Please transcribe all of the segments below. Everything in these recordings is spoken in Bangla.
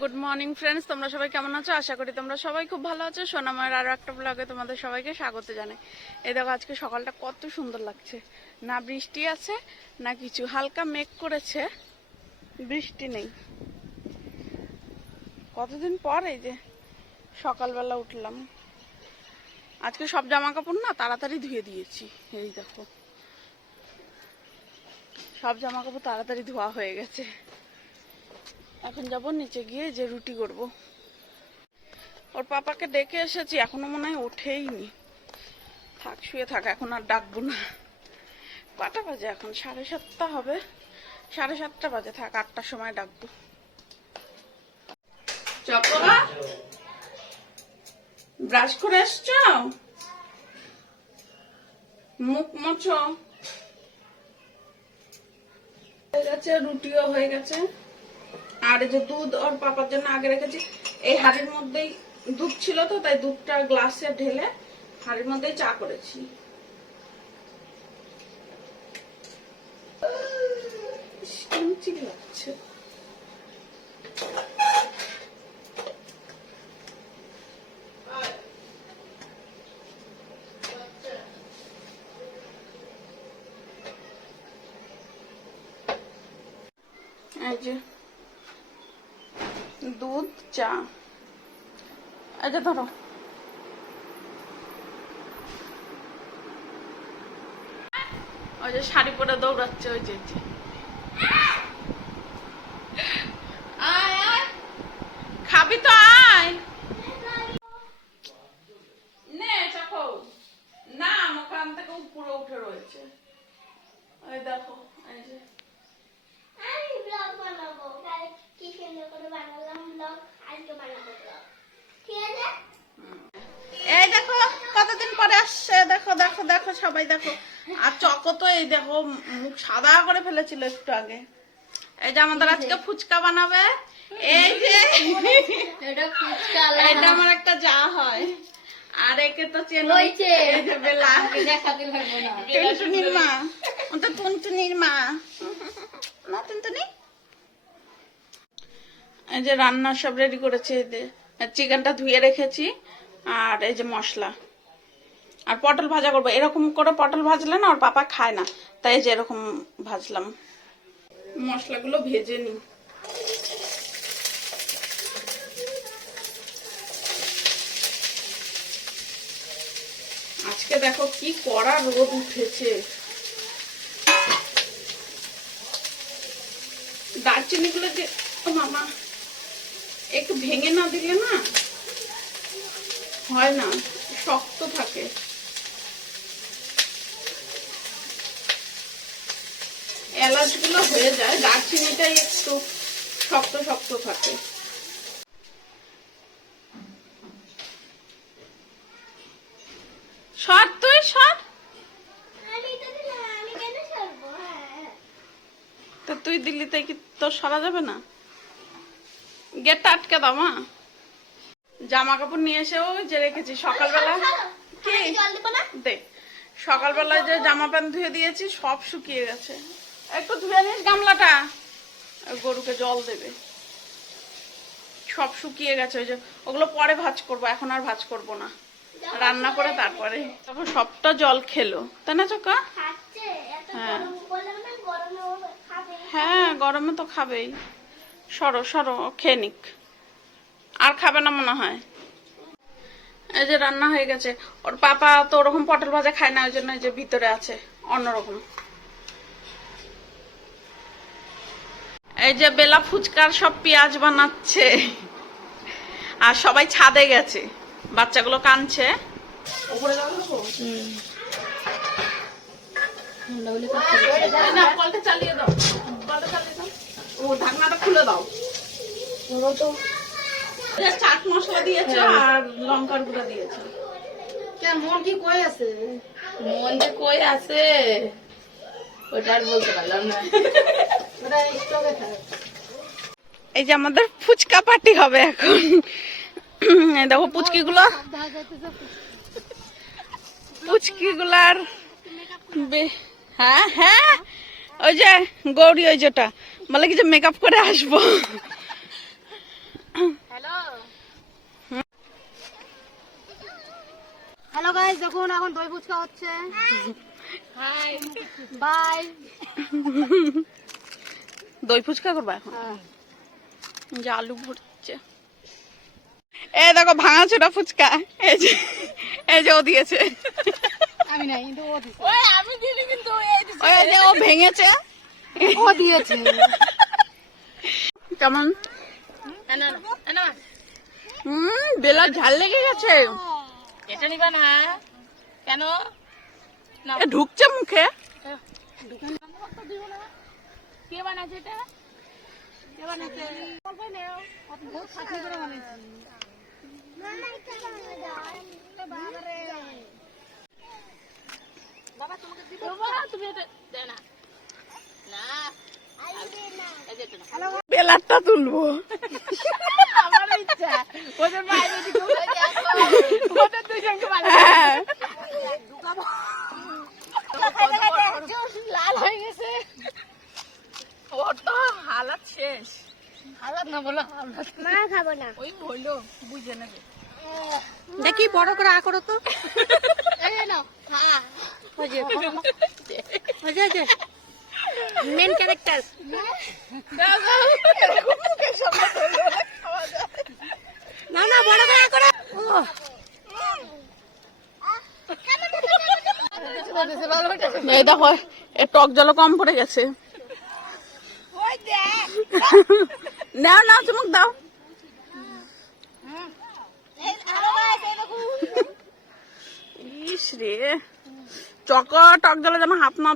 গুড মর্নিং ফ্রেন্ডস তোমরা সবাই কেমন আছো? আশা করি তোমরা সবাই খুব ভালো আছো। সোনামায়ের আরও একটা ব্লগে তোমাদের সবাইকে স্বাগত জানাই। এ দেখো, আজকে সকালটা কত সুন্দর লাগছে। না বৃষ্টি আছে, না কিছু। হালকা মেঘ করেছে, বৃষ্টি নেই। কতদিন পর এই যে সকালবেলা উঠলাম। আজকে সব জামা কাপড় না তাড়াতাড়ি ধুয়ে দিয়েছি। এই দেখো, সব জামা কাপড় তাড়াতাড়ি ধোয়া হয়ে গেছে। এখন যাব নিচে গিয়ে যে রুটি করব। ওর পাপাকে ডেকে এসেছি, এখনও মনে হয় ওঠেইনি। থাক, শুয়ে থাক, এখন আর ডাকবো না। কটা বাজে এখন? সাড়ে সাতটা হবে। সাড়ে সাতটা বাজে, থাক, আটটার সময় ডাকবো। ব্রাশ করে এসছ? মুখ মোছো? হয়ে গেছে, রুটিও হয়ে গেছে। আর এই যে দুধ ওর পাপার জন্য আগে রেখেছি, এই হাড়ির মধ্যেই দুধ ছিল তো, তাই দুধটা গ্লাসে ঢেলে হাড়ির মধ্যেই চা করেছি। লাগছে। যে দুধ চা। এটা ধরো। ওই যে শাড়ি পরে দৌড়াচ্ছে ওই যে এই যে। আয় আয় খাবি তো আয় নে চাকো না ওখান থেকে উপরে উঠে রয়েছে ওই দেখো এই যে আমি ব্লগ বানাবো তাই কি সুন্দর করে বানালাম ব্লগ আজকে বানাবো ব্লগ ঠিক আছে এই দেখো কতদিন পরে আসছে দেখো দেখো দেখো সবাই দেখো। আর চকো তো এই দেখো মুখ সাদা করে ফেলেছিল একটু আগে। এই যে আমাদের আজকে ফুচকা বানাবে। এই যে এটা আমার একটা যা হয়। আর একে তো টুনটুনির মা। ও তো টুনটুনির মা। না টুনটুনি? এই যে রান্না সব রেডি করেছি এই যে চিকেনটা ধুয়ে রেখেছি। আর এই যে মশলা। আর পটল ভাজা করব। এরকম করে পটল ভাজলে না ওর পাপা খায় না। তাই যে এরকম ভাজলাম। মশলাগুলো ভেজে নিই। আজকে দেখো কি কড়া রোদ উঠেছে। দারচিনি গুলো যে মামা, একটু ভেঙে না দিলে না হয় না, শক্ত থাকে। এলাচগুলো হয়ে যায় দারচিনিটাই একটু শক্ত শক্ত থাকে। সর তুই সর। তো তুই দিল্লিতে কি তোর সরা যাবে না? গেটটা আটকে দাও মা। জামা কাপড় নিয়ে এসেও যে রেখেছি সকালবেলা। কি? আমি জল দে। সকালবেলায় যে জামা প্যান্ট ধুয়ে দিয়েছি সব শুকিয়ে গেছে। একটু ধুয়ে নিস গামলাটা। গরুকে জল দেবে। সব শুকিয়ে গেছে ওই যে ওগুলো পরে ভাজ করব এখন আর ভাজ করব না। রান্না করে তারপরে। তখন সবটা জল খেলো তাই না চোকা? হ্যাঁ। হ্যাঁ গরমে তো খাবেই। সরো সরো খেয়ে নিক। আর খাবে না মনে হয়। এই যে রান্না হয়ে গেছে। ওর পাপা তো ওরকম পটল ভাজা খায় না ওই জন্য এই যে ভিতরে আছে অন্যরকম। এই যে বেলা ফুচকার সব পেঁয়াজ বানাচ্ছে। আর সবাই ছাদে গেছে। বাচ্চাগুলো কানছে ঢাকনাটা খুলে দাও। চাট মশলা দিয়েছে আর লঙ্কার গুঁড়া দিয়েছে। মন কি কই আছে? মন যে কই আছে ওটা আর বলতে পারলাম না। এই যে আমাদের ফুচকা পার্টি হবে এখন। দেখো পুচকিগুলো। পুচকিগুলার হ্যাঁ হ্যাঁ? ওই যে গৌরী ওই যেটা। বলে কি যে মেকআপ করে আসব। হ্যালো গাইস দেখুন এখন দই ফুচকা হচ্ছে। বাই দই ফুচকা করবা এখন? হ্যাঁ। যে আলু ভরছে। এই দেখো ভাঙা ছোটা ফুচকা। এই যে এই যে ও দিয়েছে। আমি নাই কিন্তু ও দিয়েছে ওই যে ও ভেঙেছে। ও দিয়েছে। কেমন? হুম বেলা ঝাল লেগে গেছে। এটা নিবা না। কেন? ঢুকছে মুখে। কে বানাচ্ছে এটা? কে বানাচ্ছে? অল্প নেও অত বহুত খাটনি করে বানাইছি বাবা তোমাকে দিব? বাবা তুমি এটা দে না। বেলারটা তুলবো। আমার ইচ্ছা। ওদের বাইরে দিকে ওদের দুজনকে হ্যাঁ। লাল হয়ে ওর তো হালাত শেষ। হালাত না বলো। হালাত মা খাব না। ওই বলল বুঝে নেবে। দেখি বড় করে আ করো তো। এই নাও হ্যাঁ মেন ক্যারেক্টার না না বড় করে করো। এই দেখো এ টক জল কম পড়ে গেছে। নাও নাও, চুমুক দাও। ইস রে। চক টক যেন হাত না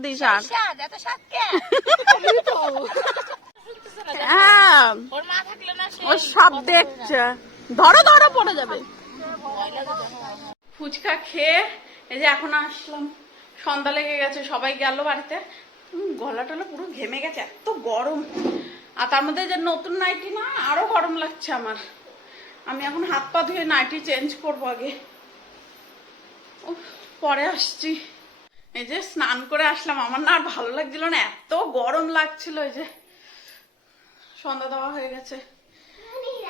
হ্যাঁ। ও সব দেখছে। ধরো ধরো, পড়ে যাবে। ফুচকা খেয়ে এই যে এখন আসলাম। সন্ধ্যা লেগে গেছে, সবাই গেল বাড়িতে। গলা টলা পুরো ঘেমে গেছে এত গরম। আর তার মধ্যে যে নতুন নাইটি না আরও গরম লাগছে আমার। আমি এখন হাত পা ধুয়ে নাইটি চেঞ্জ করব আগে। উফ, পরে আসছি। এই যে স্নান করে আসলাম আমার না আর ভালো লাগছিল না এত গরম লাগছিল এই যে। সন্ধ্যা দেওয়া হয়ে গেছে।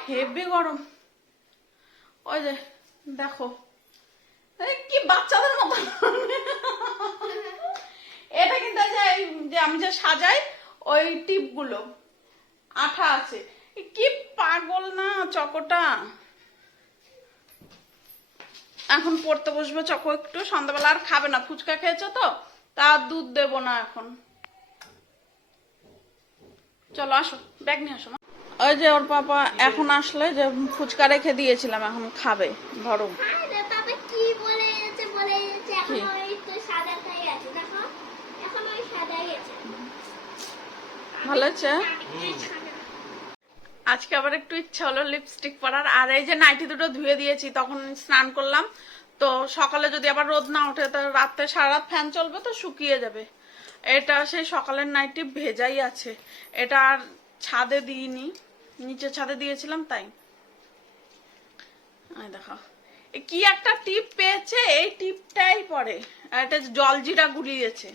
হেভি গরম। ওই যে দেখো। কি বাচ্চাদের মতো। এটা কিন্তু যে আমি যে সাজাই ওই টিপগুলো। আঠা আছে। কি পাগল না চকোটা। এখন পড়তে বসবে চকো একটু সন্ধ্যাবেলা আর খাবে না। ফুচকা খেয়েছো তো? তা দুধ দেবো না এখন। চলো আসো ব্যাগ নিয়ে আসো ওই যে ওর পাপা এখন আসলে যে ফুচকা রেখে দিয়েছিলাম এখন খাবে ধরো। কি বলে বলে যাচ্ছে এখন কি? ওই তো সাদা হয়ে গেছে দেখো এখন ওই সাদা গেছে ভালো হচ্ছে আজকে আবার একটু ইচ্ছা হলো লিপস্টিক পরার। আর এই যে নাইটি দুটো ধুয়ে দিয়েছি, তখন স্নান করলাম। তো সকালে যদি আবার রোদ না ওঠে তো রাতে সারা রাত ফ্যান চলবে তো শুকিয়ে যাবে। এটা সেই সকালের নাইটি ভেজাই আছে। এটা আর ছাদে দিইনি, নিচে ছাদে দিয়েছিলাম তাই। দেখো। কি একটা টিপ পেয়েছে, এই টিপটাই পরে। এটা জলজিরা গুলিয়েছে।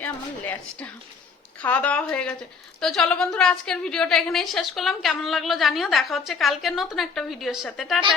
এ আমার ল্যাচটা। খাওয়া দাওয়া হয়ে গেছে। তো চলো বন্ধুরা, আজকের ভিডিওটা এখানেই শেষ করলাম। কেমন লাগল জানিও। দেখা হচ্ছে কালকের নতুন একটা ভিডিওর সাথে। টাটা।